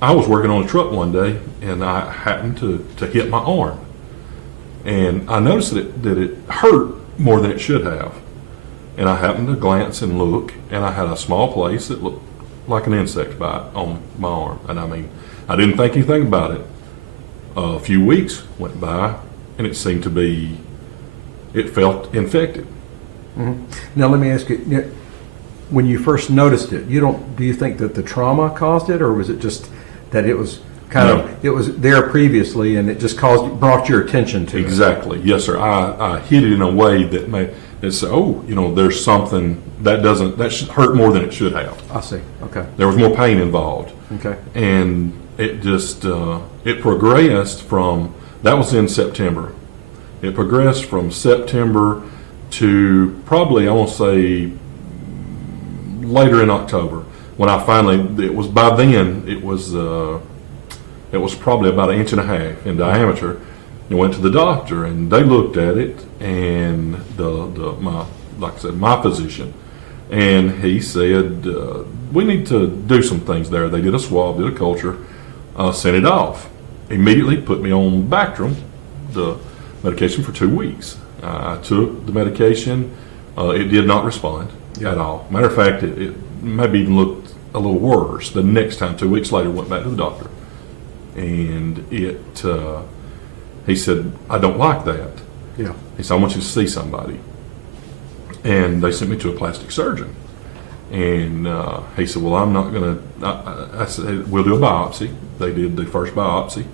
I was working on a truck one day, and I happened to hit my arm. And I noticed that it hurt more than it should have. And I happened to glance and look, and I had a small place that looked like an insect bite on my arm. And I mean, I didn't think anything about it. A few weeks went by, and it seemed to be, it felt infected. Mm-hmm. Now let me ask you, when you first noticed it, do you think that the trauma caused it, or was it just that it was it was there previously and it just brought your attention to it? Exactly. Yes, sir. I hit it in a way that it's, there's something that should hurt more than it should have. I see. Okay. There was more pain involved. Okay. And it just, it progressed from, that was in September. It progressed from September to probably, I want to say, later in October, when I finally, by then, it was probably about 1.5 inches in diameter. I went to the doctor, and they looked at it, and like I said, my physician, and he said, we need to do some things there. They did a swab, did a culture, sent it off. Immediately put me on Bactrim, the medication, for 2 weeks. I took the medication. It did not respond at all. Matter of fact, it maybe even looked a little worse the next time. 2 weeks later, went back to the doctor, and he said, I don't like that. Yeah. He said, I want you to see somebody. And they sent me to a plastic surgeon. And he said, well, I'm not going to, I said, we'll do a biopsy. They did the first biopsy,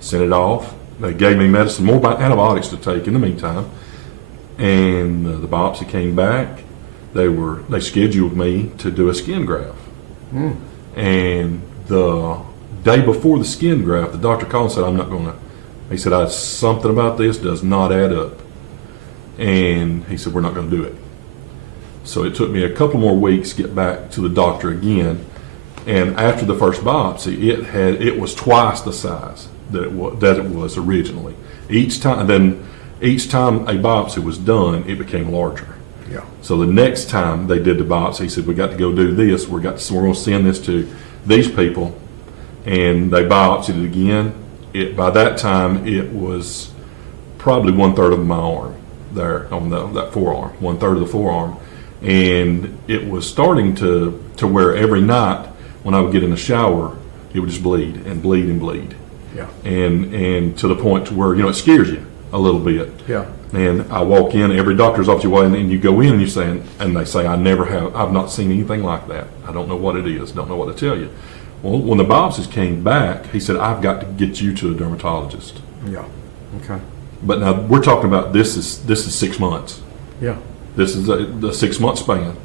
sent it off. They gave me medicine, more antibiotics to take in the meantime. And the biopsy came back. They scheduled me to do a skin graft. Mm. And the day before the skin graft, the doctor called and said, I'm not going to. He said, something about this does not add up. And he said, we're not going to do it. So it took me a couple more weeks to get back to the doctor again. And after the first biopsy, it was twice the size that it was originally. Each time a biopsy was done, it became larger. Yeah. So the next time they did the biopsy, he said, we got to go do this. We're going to send this to these people. And they biopsied it again. By that time, it was probably 1/3 of my arm there on that forearm, 1/3 of the forearm. And it was starting to where every night when I would get in the shower, it would just bleed and bleed and bleed. Yeah. And to the point to where, it scares you a little bit. Yeah. And I walk in, every doctor's office you walk in, and you go in and they say, I've not seen anything like that. I don't know what it is, don't know what to tell you. Well, when the biopsies came back, he said, I've got to get you to a dermatologist. Yeah. Okay. But now we're talking about this is 6 months. Yeah. This is the 6 month span.